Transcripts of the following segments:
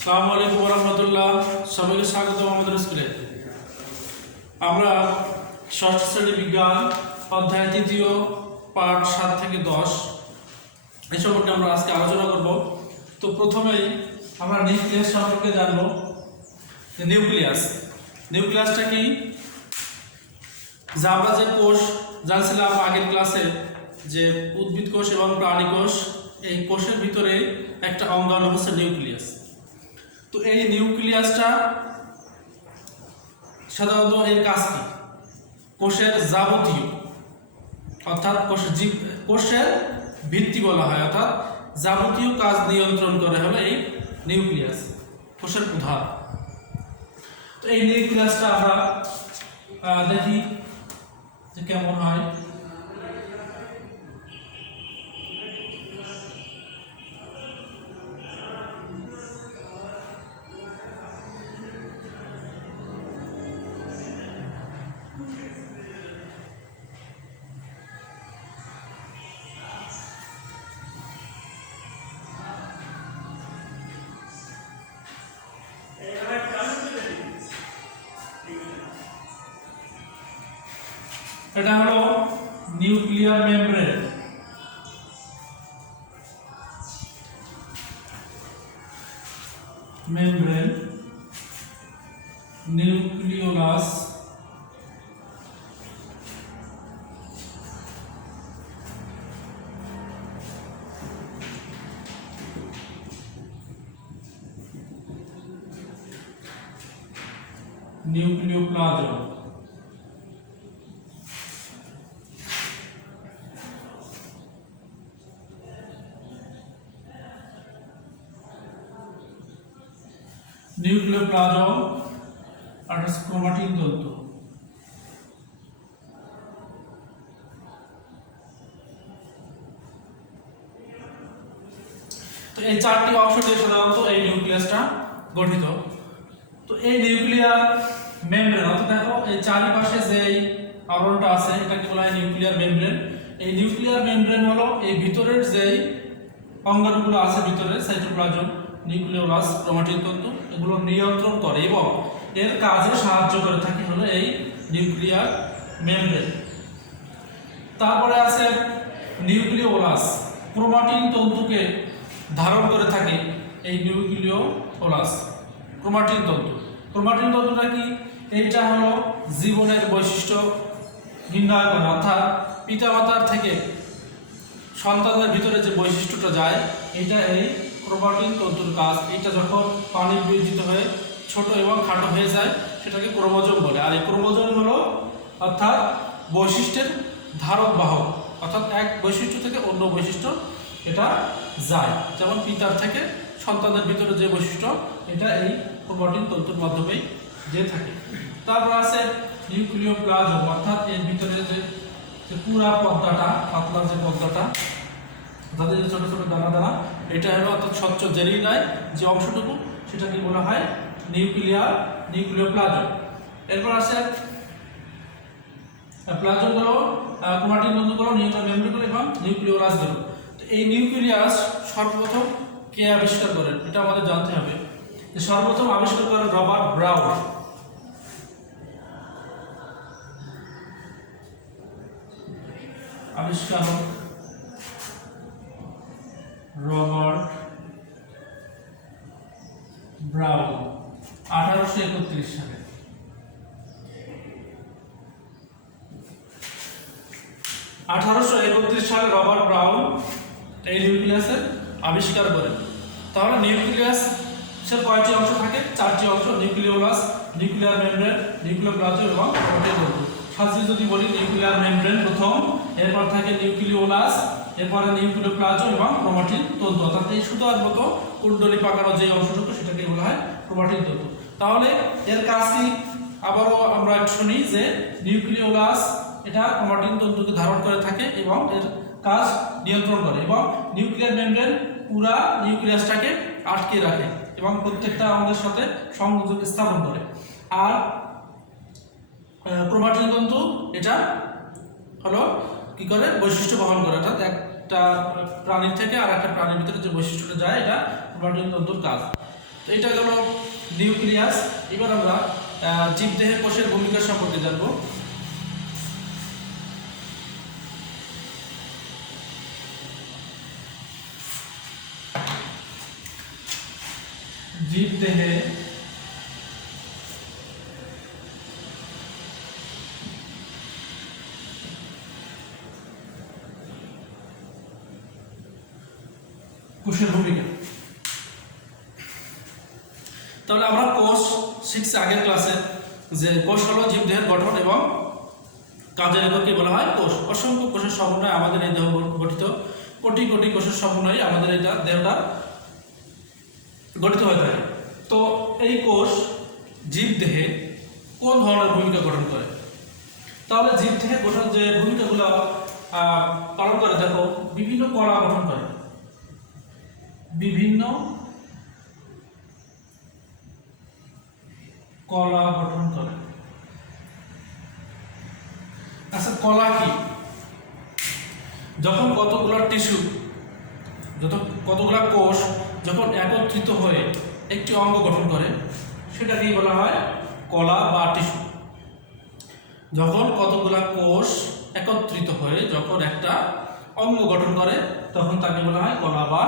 আসসালামু আলাইকুম রহমতুল্লাহ। সবাইকে স্বাগত আমাদের স্কুলে। আমরা ষষ্ঠ শ্রেণী বিজ্ঞান অধ্যায় তৃতীয় পাঠ 7 থেকে 10 এই সম্পর্কে আমরা আজকে আলোচনা করব। তো প্রথমেই আমরা নিউক্লিয়াস সম্পর্কে জানবো। নিউক্লিয়াসটা কি? যা আমরা যে কোষ জানছিলাম আগের ক্লাসে, যে উদ্ভিদ কোষ এবং প্রাণী কোষ, এই কোষের ভিতরে একটা অঙ্গাণু হচ্ছে নিউক্লিয়াস। তো এই নিউক্লিয়াসটা সাধারণত এর কাজ কি? কোষের যাবতীয়, অর্থাৎ কোষের ভিত্তি বলা হয়, অর্থাৎ যাবতীয় কাজ নিয়ন্ত্রণ করে হলো এই নিউক্লিয়াস, কোষের প্রধান। তো এই নিউক্লিয়াসটা আমরা দেখি যে কেমন হয়। এটা হলো nuclear membrane. Nucleolus nucleoplasm. Nucleoplasm আর ক্রোমাটিন তন্তু। তো এই চারটি অংশ দিয়ে সাধারণত এই নিউক্লিয়াসটা গঠিত। তো এই নিউক্লিয়ার মেমব্রেন, অর্থাৎ দেখো এই চারিপাশে যে আবরণটা আছে এটাকে বলা হয় নিউক্লিয়ার মেমব্রেন। এই নিউক্লিয়ার মেমব্রেন হলো এই ভিতরের যে অঙ্গাণুগুলো আছে ভিতরে, সাইটোপ্লাজম, নিউক্লিওলাস, ক্রোমাটিন তন্তু, এগুলো নিয়ন্ত্রণ করে এবং এর কাজে সাহায্য করে থাকে হলো এই নিউক্লিয়ার মেমব্রেন। তারপরে আছে নিউক্লিওলাস, ক্রোমাটিন তন্তুকে ধারণ করে থাকে এই নিউক্লিওলাস, ক্রোমাটিন তন্তু। ক্রোমাটিন তন্তুটা কি? এইটা হলো জীবনের বৈশিষ্ট্য নির্ণয় করে, অর্থাৎ পিতামাতার থেকে সন্তানের ভিতরে যে বৈশিষ্ট্যটা যায় এটা এই ক্রোমাটিন তন্তুর কাজ। এটা যখন পানি বিয়োজিত হয়ে ছোট এবং খাটো হয়ে যায় সেটাকে ক্রোমোজোম বলে। আর এই ক্রোমোজোম হলো অর্থাৎ বৈশিষ্ট্যের ধারক বাহক, অর্থাৎ এক বৈশিষ্ট্য থেকে অন্য বৈশিষ্ট্য এটা যায়। যেমন পিতার থেকে সন্তানের ভিতরে যে বৈশিষ্ট্য এটা এই ক্রোমাটিন তন্তুর মাধ্যমেই যে থাকে। তারপর আছে নিউক্লিওপ্লাজম, অর্থাৎ এর ভিতরে যে পুরা পর্দাটা, পাতলা যে পর্দাটা, তাদের যে ছোট ছোট দানা দানা, এটা হলো অর্থাৎ স্বচ্ছ জেলি নয় যে অংশটুকু, সেটাকে বলা হয় নিউক্লিওপ্লাজম। এরপর আছে প্লাজম হলো ক্রোমাটিন তন্তুগুলো, নিউক্লিয়ার মেমব্রেনগুলো এবং নিউক্লিওলাসগুলো। তো এই নিউক্লিয়াস সর্বপ্রথম কে আবিষ্কার করেন এটা আমাদের জানতে হবে। যে সর্বপ্রথম আবিষ্কার করেন রবার্ট ব্রাউন। আবিষ্কারক রবার্ট ব্রাউন 1831 সালে। সালে রবার্ট ব্রাউন এই নিউক্লিয়াসের আবিষ্কার করেন। তাহলে নিউক্লিয়াসের কয়টি অংশ থাকে? চারটি অংশ: নিউক্লিওলাস, নিউক্লিয়ার মেমব্রেন, নিউক্লিওপ্লাজম এবং ক্রোমাটিন তন্তু। সাজিয়ে যদি বলি, নিউক্লিয়ার মেমব্রেন প্রথম, এরপর থাকে নিউক্লিওলাস, এরপরে নিউক্লিওপ্লাজম এবং ক্রোমাটিন তন্তু, অর্থাৎ এই সুতার মতো কুণ্ডলী পাকানো যে অংশটুকু সেটাকে বলা হয় ক্রোমাটিন তন্তু। তাহলে এর কাজ কি? আবারও আমরা শুনি যে নিউক্লিওলাস এটা ক্রোমাটিন তন্তুকে ধারণ করে থাকে এবং এর কাজ নিয়ন্ত্রণ করে, এবং নিউক্লিয়ার মেমব্রেন পুরা নিউক্লিয়াসটাকে আটকে রাখে এবং প্রত্যেকটা অঙ্গের সাথে সংযোগ স্থাপন করে। আর ক্রোমাটিন তন্তু এটা হলো কি করে বৈশিষ্ট্য বহন করে, অর্থাৎ একটা প্রাণীর থেকে আর একটা প্রাণীর ভিতরে যে বৈশিষ্ট্যটা যায় এটা ক্রোমাটিন তন্তুর কাজ। তো এটা গেল নিউক্লিয়াস। এবার আমরা জীবদেহে কোষের ভূমিকা সম্পর্কে জানবো। জীবদেহে কোষের ভূমিকা। তাহলে আমরা কোষ শিখছি আগের ক্লাসে যে কোষ হলো জীবদেহের গঠন এবং কাজের এককে বলা হয় কোষ। অসংখ্য কোষের সমন্বয়ে আমাদের এই দেহ গঠিত, কোটি কোটি কোষের সমন্বয়ে আমাদের এই দেহটা গঠিত হয়ে থাকে। তো এই কোষ জীবদেহে কোন ধরনের ভূমিকা গঠন করে? তাহলে জীবদেহে গঠন যে ভূমিকাগুলো পালন করে, দেখো বিভিন্ন কলা গঠন করে, বিভিন্ন কলা গঠন করে। আচ্ছা, কলা কি? যখন কতগুলো টিস্যু, কতগুলো কোষ যখন একত্রিত হয়ে একটি অঙ্গ গঠন করে সেটাকে বলা হয় কলা বা টিস্যু। যখন কতগুলো কোষ একত্রিত হয়ে যখন একটা অঙ্গ গঠন করে তখন তাকে বলা হয় কলা বা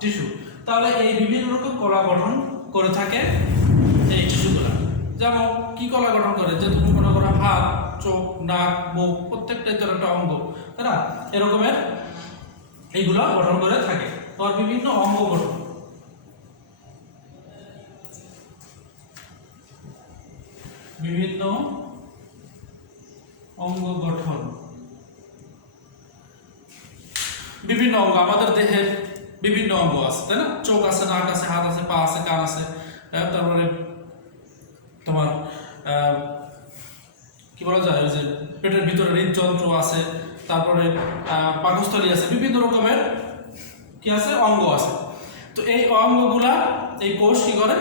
টিস্যু। তাহলে এই বিভিন্ন রকম কলা গঠন করে থাকে এই টিস্যুগুলো। যেমন কি কলা গঠন করে, যে তুমি মনে করো হাত, চোখ, নাক, মুখ প্রত্যেকটাই তোর একটা অঙ্গ, তাই না? এরকমের এইগুলো গঠন করে থাকে। তোর বিভিন্ন অঙ্গ গঠন, বিভিন্ন অঙ্গ গঠন, বিভিন্ন অঙ্গ। আমাদের দেহের বিভিন্ন অঙ্গ আছে, তাই না? চোখ আছে, নাক আছে, হাত আছে, পা আছে, কান আছে, তারপরে তোমার কি বলা যায় যে পেটের ভিতরে হৃদযন্ত্র আছে, তারপরে পাকস্থলী আছে, বিভিন্ন রকমের কি আছে অঙ্গ আছে। তো এই অঙ্গগুলা এই কোষ কি করে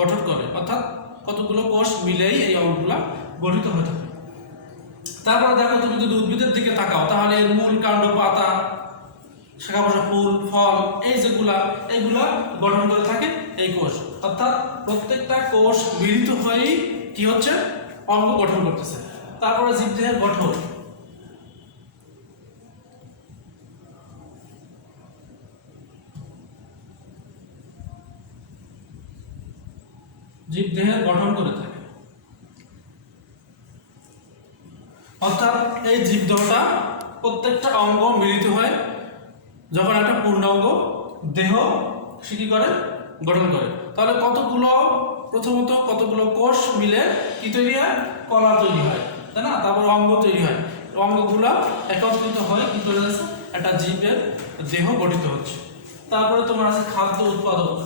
গঠন করে, অর্থাৎ কতগুলো কোষ মিলেই এই অঙ্গগুলা গঠিত হয়ে থাকে। তারপরে দেখো তুমি যদি উদ্ভিদের দিকে তাকাও তাহলে এর মূল, কাণ্ড, পাতা, শাখা প্রশাখা, ফুল, ফল, এই যেগুলা এইগুলা গঠন করে থাকে এই কোষ। অর্থাৎ প্রত্যেকটা কোষ মিলিত হয়েই কি হচ্ছে অঙ্গ গঠন করতেছে। তারপরে জীবদেহের গঠন, জীবদেহের গঠন করে থাকে। অর্থাৎ এই জীবদেহটা প্রত্যেকটা অঙ্গ মিলিত হয়ে যখন একটা পূর্ণাঙ্গ দেহ সে কি করে গঠন করে। তাহলে প্রথমত কতগুলো কোষ মিলে কি তৈরি হয়, কলা তৈরি হয়, তাই না? তারপর অঙ্গ তৈরি হয়, অঙ্গগুলা একত্রিত হয়ে কি তৈরি হচ্ছে একটা জীবের দেহ গঠিত হচ্ছে। তারপরে তোমার আছে খাদ্য উৎপাদক।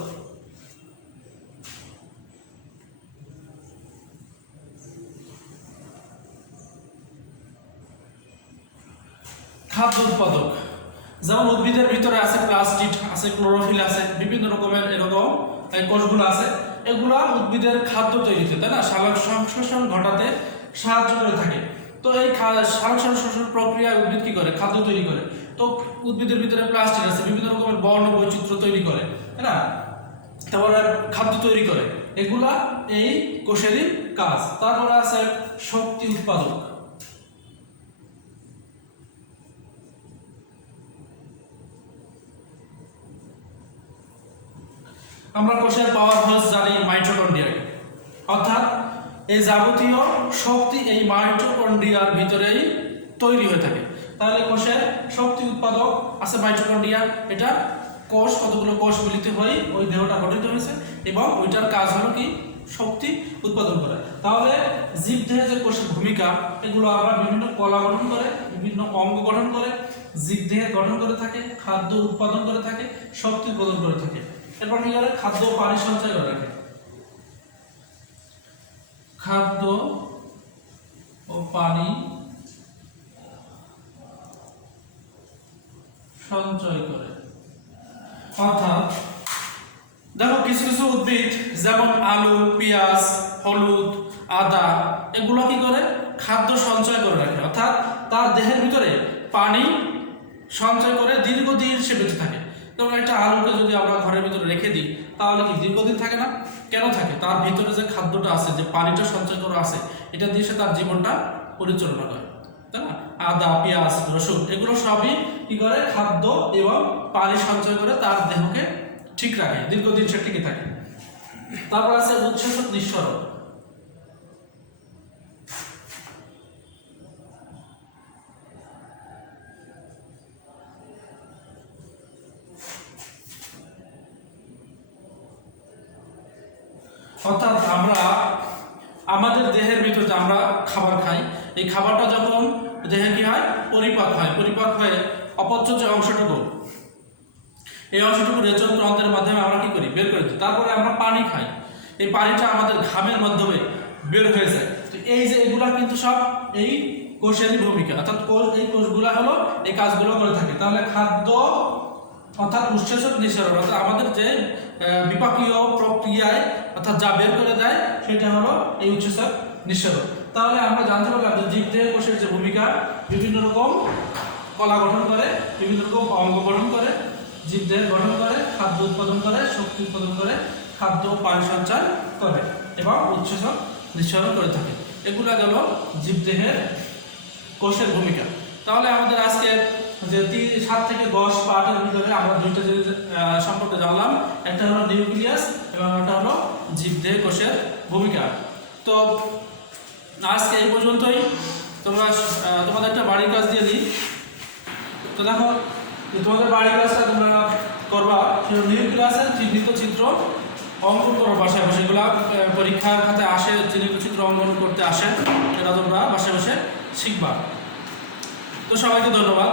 খাদ্য উৎপাদক যেমন উদ্ভিদের ভিতরে আছে প্লাস্টিড আছে, ক্লোরোফিল আছে, বিভিন্ন রকমের এরকম কোষগুলো আছে। এগুলা উদ্ভিদের খাদ্য তৈরিতে, তাই না, সালোক সংশ্লেষণ ঘটাতে সাহায্য করে থাকে। তো এই সালোক সংশ্লেষণ প্রক্রিয়ায় উদ্ভিদ কি করে, খাদ্য তৈরি করে। তো উদ্ভিদের ভিতরে প্লাস্টিড আছে, বিভিন্ন রকমের বর্ণ বৈচিত্র্য তৈরি করে, তাই না? তারপরে খাদ্য তৈরি করে, এগুলা এই কোষেরই কাজ। তারপরে আছে শক্তি উৎপাদক। আমরা কোষের পাওয়ার হাউস জানি মাইটোকন্ড্রিয়া, অর্থাৎ এই যাবতীয় শক্তি এই মাইটোকন্ড্রিয়ার ভিতরেই তৈরি হয়ে থাকে। তাহলে কোষের শক্তি উৎপাদক আছে মাইটোকন্ড্রিয়া। এটা কোষ, কতগুলো কোষ মিলিত হয়ে ওই দেহটা গঠিত হয়েছে এবং ওইটার কাজ হলো কি শক্তি উৎপাদন করে। তাহলে জীবদেহে যে কোষের ভূমিকা, এগুলো আমরা বিভিন্ন কলা গঠন করে, বিভিন্ন অঙ্গ গঠন করে, জীবদেহে গঠন করে থাকে, খাদ্য উৎপাদন করে থাকে, শক্তি উৎপাদন করে থাকে। এরপর কি করে খাদ্য ও পানি সঞ্চয় করে রাখে, খাদ্য ও পানি সঞ্চয় করে। অর্থাৎ দেখো কিছু কিছু উদ্ভিদ যেমন আলু, পেঁয়াজ, হলুদ, আদা এগুলো কি করে খাদ্য সঞ্চয় করে রাখে, অর্থাৎ তার দেহের ভিতরে পানি সঞ্চয় করে দীর্ঘদিন সে বেঁচে থাকে। যেমন একটা আলুকে যদি আমরা ঘরের ভিতরে রেখে দিই তাহলে কি দীর্ঘদিন থাকে না? কেন থাকে? তার ভিতরে যে খাদ্যটা আছে, যে পানিটা সঞ্চয় করা আছে, এটা দিয়ে সে তার জীবনটা পরিচালনা করে, তাই না? আদা, পেঁয়াজ, রসুন এগুলো সবই কি করে? খাদ্য এবং পানি সঞ্চয় করে তার দেহকে ঠিক রাখে, দীর্ঘদিন সে টিকে থাকে। তারপর আছে উৎসেচক নিঃসরণ। অর্থাৎ আমরা আমাদের দেহের ভিতরে যে আমরা খাবার খাই, এই খাবারটা যখন দেহে কি হয়? পরিপাক হয়, পরিপাক হয়ে অপচয় যে অংশটুকু, এই অংশটুকু রেচন তন্ত্রের মাধ্যমে আমরা কি করি? বের করে দিই। তারপরে আমরা পানি খাই, এই পানিটা আমাদের ঘামের মাধ্যমে বের হয়ে যায়। তো এই যে এগুলা কিন্তু সব এই কোষেরই ভূমিকা, অর্থাৎ এই কোষগুলা হলো এই কাজগুলো করে থাকে। তাহলে খাদ্য অর্থাৎ উৎসেচক নিঃসরণ, অর্থাৎ আমাদের যে বিপাকীয় প্রক্রিয়ায় অর্থাৎ যা বের করে দেয় সেটা হলো এই উৎসেচক নিঃসরণ। তাহলে আমরা জানতে পারলাম যে জীবদেহ কোষের যে ভূমিকা, বিভিন্ন রকম কলা গঠন করে, বিভিন্ন রকম অঙ্গ গঠন করে, জীবদেহ গঠন করে, খাদ্য উৎপাদন করে, শক্তি উৎপাদন করে, খাদ্য পানি সঞ্চয় করে এবং উৎসেচক নিঃসরণ করে থাকে। এগুলা গেল জীবদেহের কোষের ভূমিকা। তাহলে আমাদের আজকে যে 7 থেকে 10 পার্টের ভিতরে আমরা দুইটা জিনিস সম্পর্কে জানলাম, একটা হলো নিউক্লিয়াস এবং একটা হলো জীবদেহ কোষের ভূমিকা। তো আজকে এই পর্যন্তই। তোমাদের একটা বাড়ির কাজ দিয়ে দিই। তো দেখো, তোমাদের বাড়ির কাজটা তোমরা করবা, নিউক্লিয়াসের চিহ্নিত চিত্র অঙ্কন করো বাসায় বসে। এগুলা পরীক্ষার খাতায় আসে, চিহ্নিত চিত্র অঙ্কন করতে আসে, এটা তোমরা বাসায় বসে শিখবা। তো সবাইকে ধন্যবাদ।